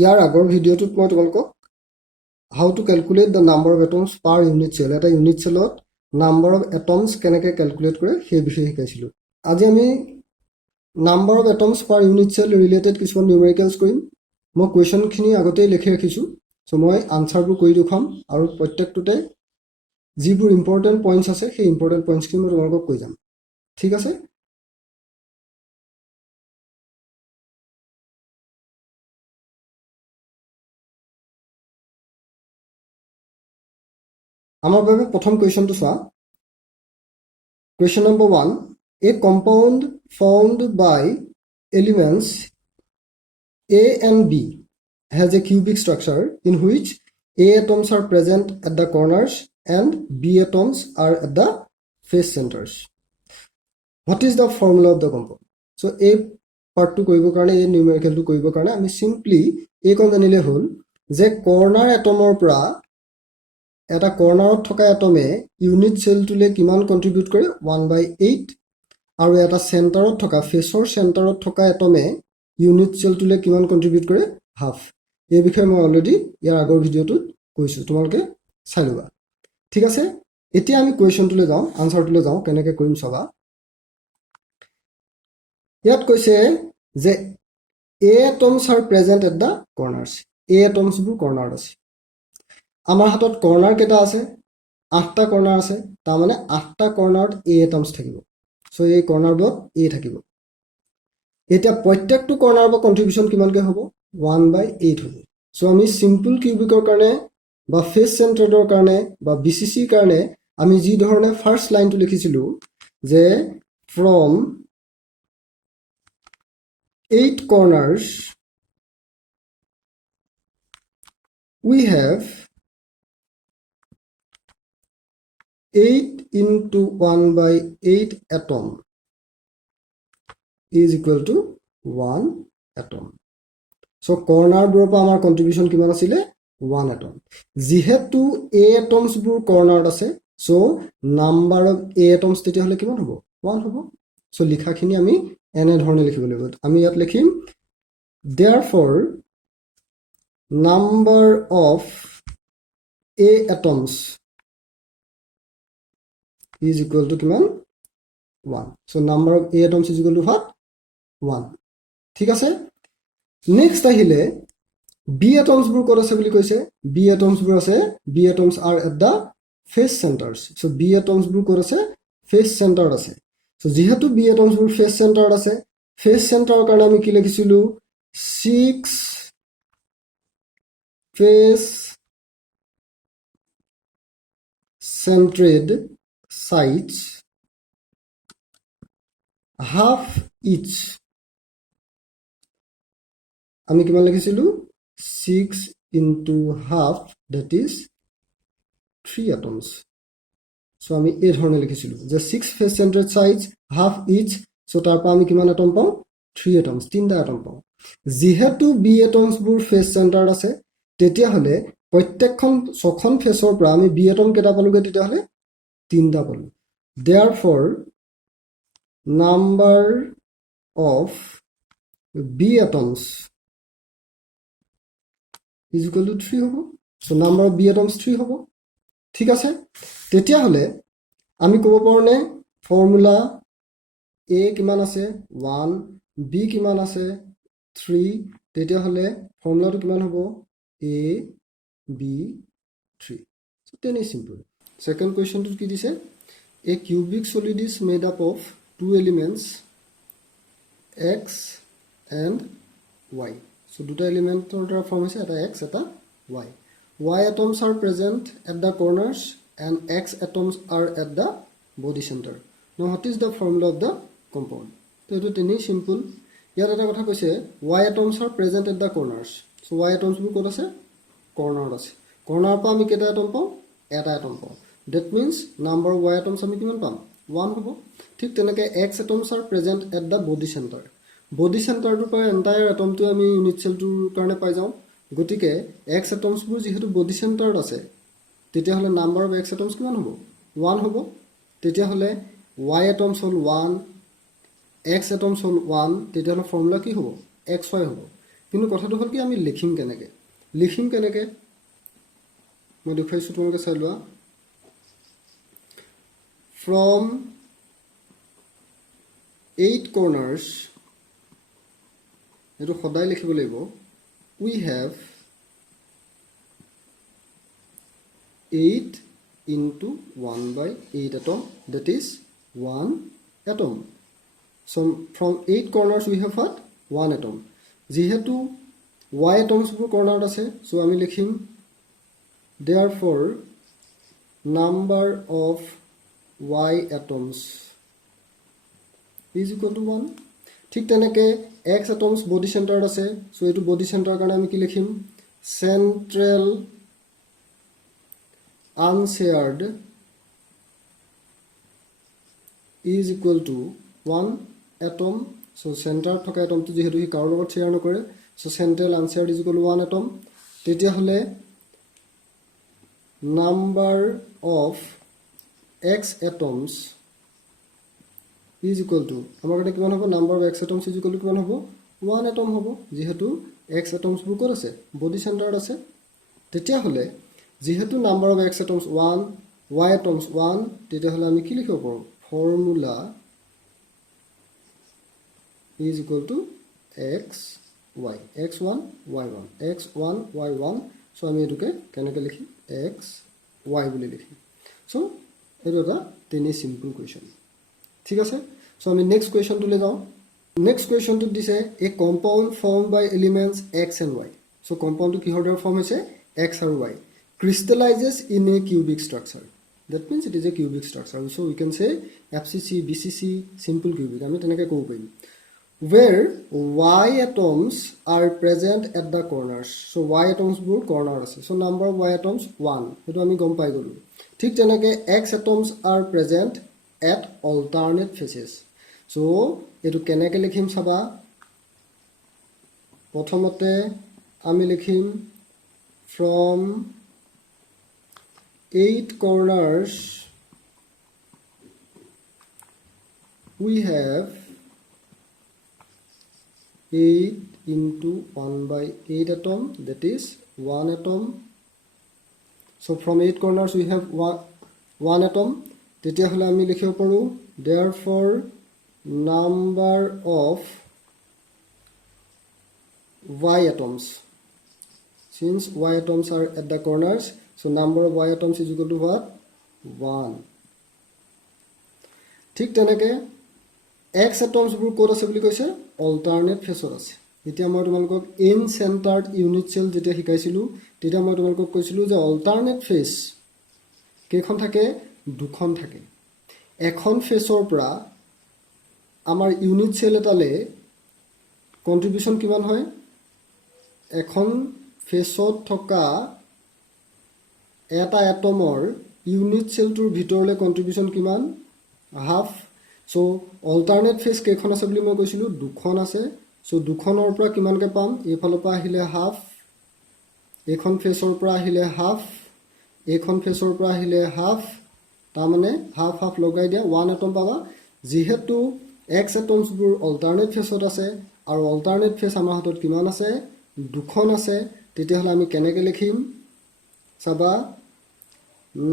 ইয়াৰ আগৰ ভিডিঅ'টোত মই তোমালোকক how to calculate the number of atoms per unit cell এটা ইউনিট চেলত number of atoms কেনেকৈ calculate কৰে সেই বিষয়ে শিকাইছিলোঁ। আজি আমি number of atoms per unit cell related কিছুমান numericals কৰিম। মই কুৱেশ্যনখিনি আগতেই লিখি ৰাখিছোঁ, চ' মই আনচাৰবোৰ কৰি দেখুৱাম আৰু প্ৰত্যেকটোতে যিবোৰ ইম্পৰ্টেণ্ট পইণ্টছ আছে সেই ইম্পৰ্টেণ্ট পইণ্টছখিনি মই তোমালোকক কৈ যাম। ঠিক আছে? আমাৰ বাবে প্ৰথম কুৱেশ্যনটো চোৱা। Question number 1. A compound formed by elements A and B has a cubic structure in which A atoms are present at the corners and B atoms are at the face centers. What is the formula of the compound? So A part to কৰিব কাৰণে A numerical to কৰিব কাৰণে আমি simply A kon জানিলে হ'ল যে corner atomৰ পৰা এটা কৰ্নাৰত থকা এটমে ইউনিট চেলটোলৈ কিমান কন্ট্ৰিবিউট কৰে 1/8 আৰু এটা চেণ্টাৰত থকা ফেচৰ চেণ্টাৰত থকা এটমে ইউনিট চেলটোলৈ কিমান কন্ট্ৰিবিউট কৰে হাফ। এই বিষয়ে মই অলৰেডি ইয়াৰ আগৰ ভিডিঅ'টোত কৈছোঁ, তোমালোকে চাই ল'বা। ঠিক আছে, এতিয়া আমি কুৱেশ্যনটোলৈ যাওঁ, আনচাৰটোলৈ যাওঁ, কেনেকৈ কৰিম চাবা। ইয়াত কৈছে যে A atoms are present at the corners. A atomsবোৰ কৰ্নাৰত আছে। আমাৰ হাতত কৰ্নাৰ কেইটা আছে 8টা কৰ্নাৰ আছে, তাৰ মানে 8টা কৰ্নাৰত A atoms থাকিব। সো এই কৰ্নাৰবোৰত A থাকিব। এতিয়া প্ৰত্যেকটো কৰ্নাৰৰ পৰা কন্ট্ৰিবিউশন কিমানকৈ হ'ব 1/8 হ'ব। সো আমি সিম্পল কিউবিকৰ কাৰণে বা ফেস চেন্টাৰৰ কাৰণে বা BCCৰ কাৰণে আমি যি ধৰণে ফাৰ্স্ট লাইনটো লিখিছিলো যে from 8 corners we have 8 into 1/8 atom is equal to 1 atom. So corner বোৰৰ পৰা আমাৰ contribution কিমান আছিলে 1 atom. যিহেতু A atoms বোৰ corner আছে, so number of A atoms তেতিয়া হলে কিমান হ'ব 1 হ'ব। So লিখাখিনি আমি এনে ধৰণে লিখিব লাগিব। আমি ইয়াত লিখিম therefore number of A atoms is equal to কিমান 1. So number of A atoms is equal to what 1. ঠিক আছে, নেক্সট আহিলে B atoms বোৰ ক'ত আছে বুলি কৈছে। B atoms বোৰ আছে, B atoms are at the face centers. So B atoms বোৰ ক'ত আছে face center আছে। So যেহেতু B atoms বোৰ face center আছে, face center কাৰণে আমি কি লিখিছিলো 6 face centered sides half each আমি কিমান লিখিছিলো 6 into half that is 3 atoms. So আমি এই ধৰণে লিখিছিলো যে 6 face centered sides half each. So তাৰ পৰা আমি কিমান এটম পাওঁ 3 atoms, 3টা এটম পাওঁ। যেহেতু B atoms বোৰ face centered আছে তেতিয়া হলে প্ৰত্যেকখন ছখন ফেসৰ পৰা আমি B atom কেটা পালোগে তেতিয়া হলে 3টা পালো। Therefore number of B atoms is equal to 3 হ'ব। So number of B atoms 3 হ'ব। ঠিক আছে, তেতিয়া হলে আমি ক'ব পাৰোনে ফৰ্মুলা A কিমান আছে 1, B কিমান আছে 3, তেতিয়া হলে ফৰ্মুলাটো কিমান হ'ব A B 3. So then is simple. Second question to কি দিছে a cubic solid is made up of two elements X and Y. So দুটা এলিমেন্টৰ দ্বাৰা ফৰ্ম হৈছে এটা X এটা Y. Y atoms are present at the corners and X atoms are at the body center. Now what is the formula of the compound? So it is simple. ইয়াত এটা কথা কৈছে Y atoms are present at the corners. So Y atoms বোৰ ক'ত আছে কৰ্নাৰত আছে। কৰ্নাৰৰ পৰা আমি কেইটা এটম পাওঁ এটা এটম পাওঁ। That means number of Y atoms আমি কিমান পাম 1 হ'ব। ঠিক তেনেকৈ X atoms are present at the body center. Body center টোৰ পৰা entire atom টো আমি ইউনিট চেলটোৰ কাৰণে পাই যাওঁ। গতিকে X atoms বোৰ যেহেতু body centered আছে তেতিয়া হলে number of X atoms কিমান হ'ব 1 হ'ব। তেতিয়া হলে Y atoms হ'ল 1, X atoms হ'ল 1, তেতিয়া হলে ফৰ্মুলা কি হ'ব XY হ'ব। কিন্তু কথাটো হ'ল কি আমি লিখিম কেনেকৈ মই দেখুৱাইছোঁ তোমালোকে চাই লোৱা from 8 corners এটো সদায় লিখিব লাগিব we have 8 into 1/8 atom that is 1 atom so from 8 corners we have what 1 atom যেহেতু y atoms বোৰ কৰ্ণাৰত আছে so আমি লিখিম therefore number of y atoms is equal to 1 ঠিক তেনেকে x atoms body center আছে so এটো body center কাৰণে আমি কি লিখিম central unshared is equal to 1 atom so center থকা atom টো যেহেতু হি কাৰো লগত শেয়াৰ নকৰে so central unshared is equal to 1 atom তেতিয়া হলে number of x atoms is equal to আমাৰ কানে কিমান হ'ব number of x atoms is equal to কিমান হ'ব 1 atom হ'ব যেহেতু x atoms বোৰ ক'ত আছে body center আছে তেতিয়া হলে যেহেতু number of x atoms 1 y atoms 1 তেতিয়া হলে আমি কি লিখিব পাৰো formula is equal to x y x1 y1 x1 y1 so আমি এটোকে কেনেকৈ লিখি x y বুলি লিখি so এটো এটা তেনে সিম্পল কোৱেশ্চন ঠিক আছে so আমি নেক্সট কোৱেশ্চনটো যাও নেক্সট কোৱেশ্চনটো দিছে a compound formed by elements x and y so compoundটো কিহৰ দ্বাৰা ফৰ্ম হৈছে x আৰু y crystallizes in a cubic structure that means it is a cubic structure so we can say FCC BCC simple cubic আমি তেনেকৈ ক'ব পাৰিম where y atoms are present at the corners so y atoms বোৰ corner আছে so number of y atoms 1 এটো আমি গম পাই গলো ঠিক তেনেকৈ x atoms are present at alternate faces so এটো কেনেকৈ লিখিম চাবা প্ৰথমতে আমি লিখিম from 8 corners we have 8 into 1/8 atom that is 1 atom so from 8 corners we have 1 atom তেতিয়া হলে আমি লিখিব পাৰো therefore number of y atoms since y atoms are at the corners so number of y atoms is equal to what 1 ঠিক তেনেকৈ x atoms বোৰ ক'ত আছে বুলি কৈছে alternate phase আছে এতিয়া মই তোমালোকক n centered unit cell যেতিয়া শিকাইছিলো তেতিয়া মই তোমালোকক কৈছিলো যে alternate phase কেইখন থাকে দুখন থাকে এখন ফেজৰ পৰা আমাৰ ইউনিট সেল এটালে কন্ট্ৰিবিউশন কিমান হয় এখন ফেজত থকা এটা এটমৰ ইউনিট সেলটোৰ ভিতৰলে কন্ট্ৰিবিউশন কিমান হাফ সো অল্টাৰনেট ফেজ কেইখন আছে বুলি মই কৈছিলো দুখন আছে সো দুখনৰ পৰা কিমানকে পাম এইফালৰ পৰা আহিলে হাফ এখন ফেজৰ পৰা আহিলে হাফ এখন ফেজৰ পৰা আহিলে হাফ তাৰ মানে হাফ হাফ লগাই দিয়া 1 এটম পাবা যেহেতু x এটমছ বোৰ অল্টাৰনেট ফেজত আছে আৰু অল্টাৰনেট ফেজ আমাৰ হাতত কিমান আছে দুখন আছে তেতিয়া হলে আমি কেনেকৈ লিখিম চাবা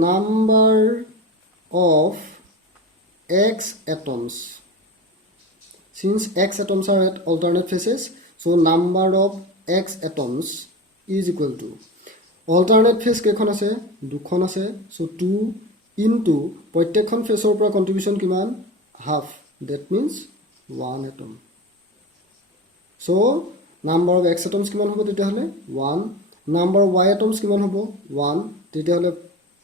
number of x atoms since x atoms are at alternate phases so number of x atoms is equal to alternate phase কেইখন আছে দুখন আছে so 2 into প্ৰত্যেকখন ফেজৰ পৰা কন্ট্ৰিবিউশন কিমান half that means 1 atom so number of x atoms কিমান হ'ব তেতিয়া হলে 1 number of y atoms কিমান হ'ব 1 তেতিয়া হলে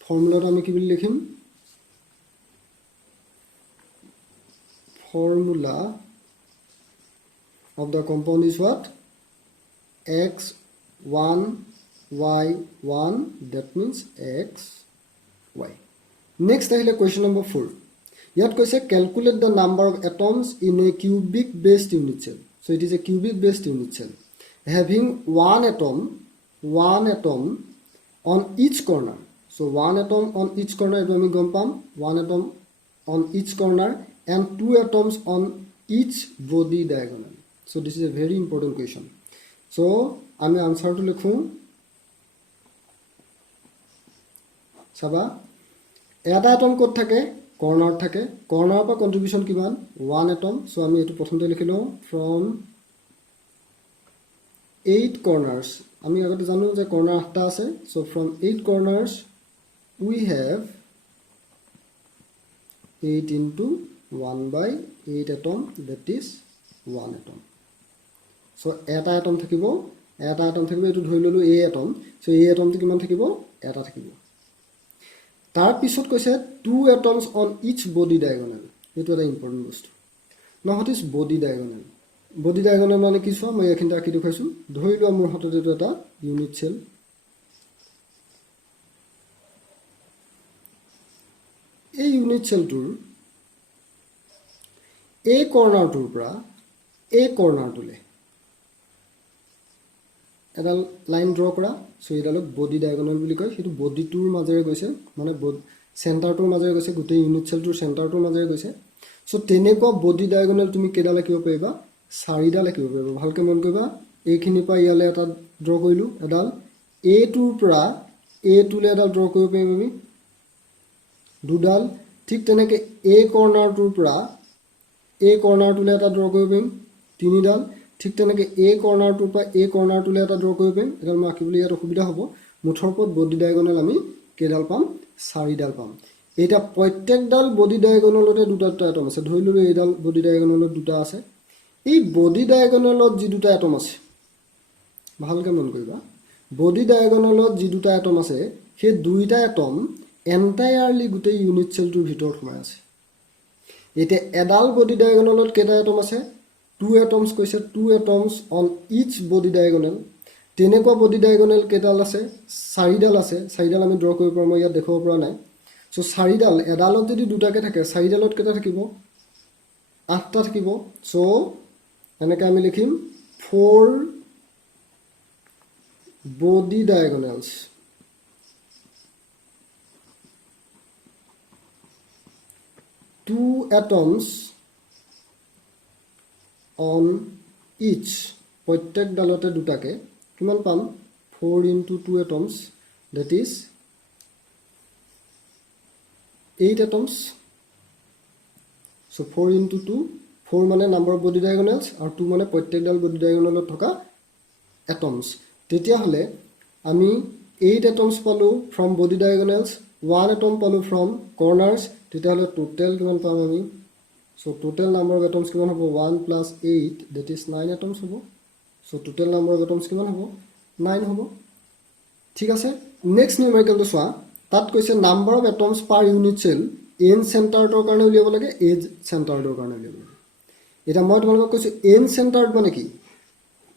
ফৰ্মুলাটো আমি কি বুলি লিখিম formula of the compound is what x1 y1 that means x y next ahile question number 4 yat koise calculate the number of atoms in a cubic based unit cell so it is a cubic based unit cell having one atom on each corner so one atom on each corner etu ami gom pam one atom on each corner and 2 atoms on each body diagonal so this is a very important question so আমি আনসাৰটো লিখোঁ চাবা এটা atom ক'ত থাকে কৰ্নাৰত থাকে কৰ্নাৰৰ পৰা কন্ট্ৰিবিউশন কিমান 1 atom so আমি এটো প্ৰথমতে লিখি লওঁ ফ্ৰম 8 কৰ্নাৰ্স আমি আগতে জানো যে কৰ্নাৰ 8টা আছে so from 8 কৰ্নাৰ্স we have 8 into 1/8 atom that is 1 atom so এটা atom থাকিব এটো ধৰি ললো a atom so a atom টো কিমান থাকিব এটা থাকিব তাৰ পিছত কৈছে 2 atoms on each body diagonal এটো এটা ইম্পৰ্টেন্ট বস্তু now what is body diagonal মানে কি চোৱা মই এখিনটা কি দেখাইছো ধৰি লোৱা মোৰ হাতত এটো এটা ইউনিট সেল এই ইউনিট সেলটোৰ a কৰ্নাৰটোৰ পৰা a কৰ্নাৰটোলে এডাল লাইন ড্ৰ কৰা সো এডালক বডি ডায়াগোনাল বুলি কয় হেতু বডিটোৰ মাজেৰে গৈছে মানে সেন্টাৰটোৰ মাজেৰে গৈছে গোটে ইউনিট সেলটোৰ সেন্টাৰটোৰ মাজেৰে গৈছে সো তেনেকুৱা বডি ডায়াগোনাল তুমি কেডাল লিখিব পাৰিবা চাৰিডাল লিখিব পাৰিবা ভালকে মন কৰিবা এইখিনি পা ইয়ালে এটা ড্ৰ কৰিলো এডাল a টোৰ পৰা a টোলে এডাল ড্ৰ কৰিব পাৰিম আমি দুডাল ঠিক তেনেকে a কৰ্নাৰটোৰ পৰা a কৰ্নাৰটোলে এটা ড্ৰ কৰিব পাৰিম তিনিডাল ঠিক তেনেকে a কৰ্নাৰটোৰ পৰা a কৰ্নাৰটোলে এটা ড্ৰ কৰিব পাৰিম এডাল মই আঁকিবলৈ ইয়াত অসুবিধা হ'ব মুঠৰ ওপৰত বডি ডায়াগোনাল আমি কেডাল পাম চাৰিডাল পাম এটা প্ৰত্যেকডাল বডি ডায়াগোনালতে দুটা এটম আছে ধৰি ললো এইডাল বডি ডায়াগোনালত দুটা আছে এই বডি ডায়াগোনালত যি দুটা এটম আছে ভালকে মন কৰিবা বডি ডায়াগোনালত যি দুটা এটম আছে সেই দুইটা এটম এন্টায়াৰলি গোটেই ইউনিট সেলটোৰ ভিতৰত সোমাই আছে এতে এডাল বডি ডায়াগোনালত কেটা এটম আছে 2 atoms কৈছে 2 atoms on each body diagonal তেনেকুৱা বডি ডায়াগোনাল কেডাল আছে চাৰিডাল আছে চাৰিডাল আমি ড্ৰ কৰিব পাৰো মই ইয়াত দেখাব পৰা নাই সো চাৰিডাল এডালত যদি দুটাকে থাকে চাৰিডালত কেটা থাকিব 8টা থাকিব সো এনেকৈ আমি লিখিম 4 body diagonals two atoms on each প্ৰত্যেক ডালতে দুটাকে কিমান পাম 4 into 2 atoms that is 8 atoms so 4 into 2 4 মানে number of body diagonals আৰু 2 মানে প্ৰত্যেক ডাল body diagonalত থকা atoms তেতিয়া হলে আমি 8 atoms পালো from body diagonals 1 atom পালো from corners তেতিয়া হলে টোটাল কিমান পাম আমি so total number of atoms কিমান হ'ব 1 plus 8 that is 9 atoms হ'ব so total number of atoms কিমান হ'ব 9 হ'ব ঠিক আছে নেক্সট নিউমেৰিকেলটো চোৱা তাত কৈছে number of atoms per unit cell n centeredৰ কাৰণে উলিয়াব লাগে এজ centeredৰ কাৰণে উলিয়াব লাগে এটা মই তোমালোকক কৈছো n centered মানে কি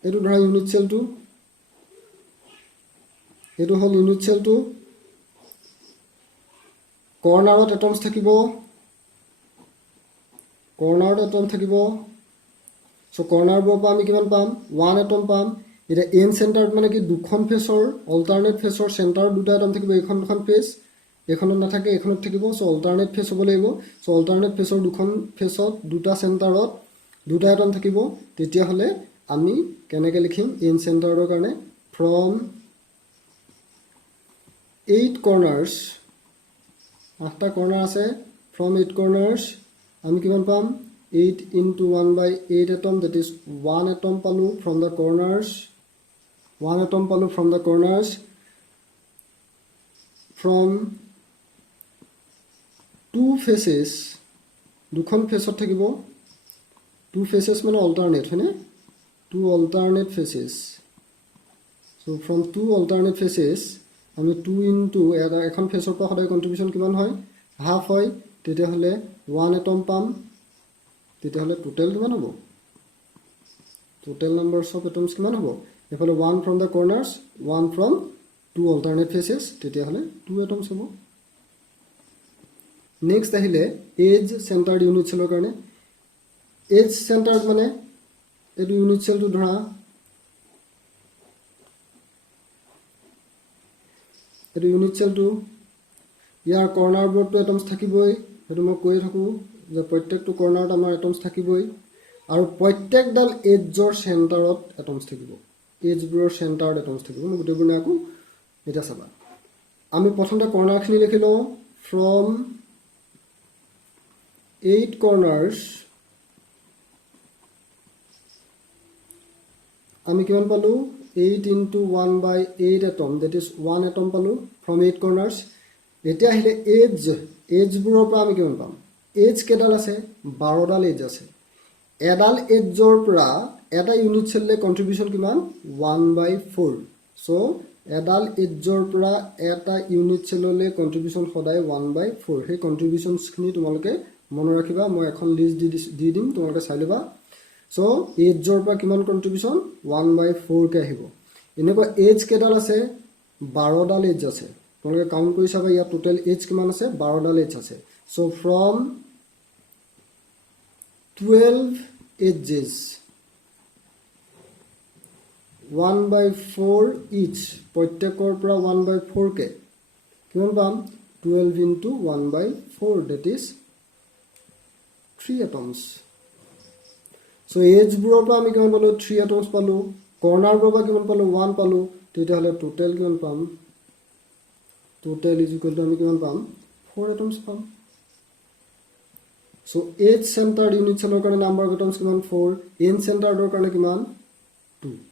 এটো ধৰা ইউনিট সেলটো এটো হল ইউনিট সেলটো কৰ্নাৰত এটমছ থাকিব কৰ্নাৰত এটম থাকিব সো কৰ্নাৰবোৰ পৰা আমি কিমান পাম 1 এটম পাম এটা এন সেন্টাৰত মানে কি দুখন ফেসৰ অল্টাৰনেট ফেসৰ সেন্টাৰ দুটা এটম থাকিব এখন দুখন ফেস এখনত নাথাকে এখনত থাকিব সো অল্টাৰনেট ফেস হ'ব লাগিব সো অল্টাৰনেট ফেসৰ দুখন ফেসত দুটা সেন্টাৰত দুটা এটম থাকিব তেতিয়া হলে আমি কেনেকৈ লিখিম এন সেন্টাৰৰ কাৰণে ফ্ৰম 8 কৰ্নাৰ্স 8টা কৰ্নাৰ আছে ফ্ৰম 8 কৰ্নাৰ্স আমি কিমান পাম 8 into 1/8 atom that is 1 atom palu from the corners 1 atom palu from the corners from two faces দুখন ফেসত থাকিব two faces মানে alternate হয়নে two alternate faces so from two alternate faces আমি 2 into এখন ফেসৰ পৰা সদায় কন্ট্ৰিবিউশন কিমান হয় হাফ হয় তেতিয়া হলে 1 atom পাম তেতিয়া হলে টোটাল কিমান হ'ব টোটাল নাম্বাৰস অফ এটমছ কিমান হ'ব এফালে 1 from the corners 1 from two alternate faces তেতিয়া হলে 2 atoms হ'ব নেক্সট আহিলে এজ সেন্টাৰ্ড ইউনিট সেলৰ কাৰণে এজ সেন্টাৰ্ড মানে এটো ইউনিট সেলটো ধৰা এটো ইউনিট সেলটো ইয়াৰ কৰ্নাৰ বোৰ্ডটো এটমছ থাকিবই হেতু মই কৈ থাকো যে প্ৰত্যেকটো কৰ্নাৰত আমাৰ এটমছ থাকিবই আৰু প্ৰত্যেকডাল এজৰ সেন্টাৰত এটমছ থাকিব এইচবোৰৰ চেণ্টাৰ্ড এটমছ থাকিব মই গোটেইবোৰ আকৌ এতিয়া চাবা আমি প্ৰথমতে কৰ্ণাৰখিনি লিখি লওঁ ফ্ৰম 8 corners আমি কিমান পালো 8 into 1/8 atom that is 1 atom পালো from 8 corners এতিয়া আহিলে এজবোৰৰ পৰা আমি কিমান পাম এজ কেডাল আছে 12 ডাল এজ আছে এডাল এজৰ পৰা এটা ইউনিট সেললে কন্ট্ৰিবিউশন কিমান 1/4 সো এডাল এজৰ পৰা এটা ইউনিট সেললে কন্ট্ৰিবিউশন সদায় 1/4 হে কন্ট্ৰিবিউশনছ খিনি তোমালোকে মনে ৰাখিবা মই এখন লিষ্ট দি দিম তোমালোকে চাই লবা সো এজৰ পৰা কিমান কন্ট্ৰিবিউশন 1/4 কে আহিব এনেকুৱা এজ কেডাল আছে 12 ডাল এজ আছে তোমালোকে কাউন্ট কৰি চাবা ইয়া টোটাল এজ কিমান আছে 12 ডাল এজ আছে সো ফ্ৰম 12 edges 1/4 each প্ৰত্যেকৰ পৰা 1/4 কে কিমান পাম 12 into 1/4 that is 3 atoms so এজবোৰৰ পৰা আমি কিমান পালো 3 atoms পালো কৰ্নাৰবোৰৰ পৰা কিমান পালো 1 পালো তেতিয়াহলে টোটাল কিমান পাম টোটাল ইজ ইকুৱেল টু আমি কিমান পাম 4 atoms পাম so H centered unit cell কাৰণে number of atoms কিমান 4 n centered কাৰণে কিমান 2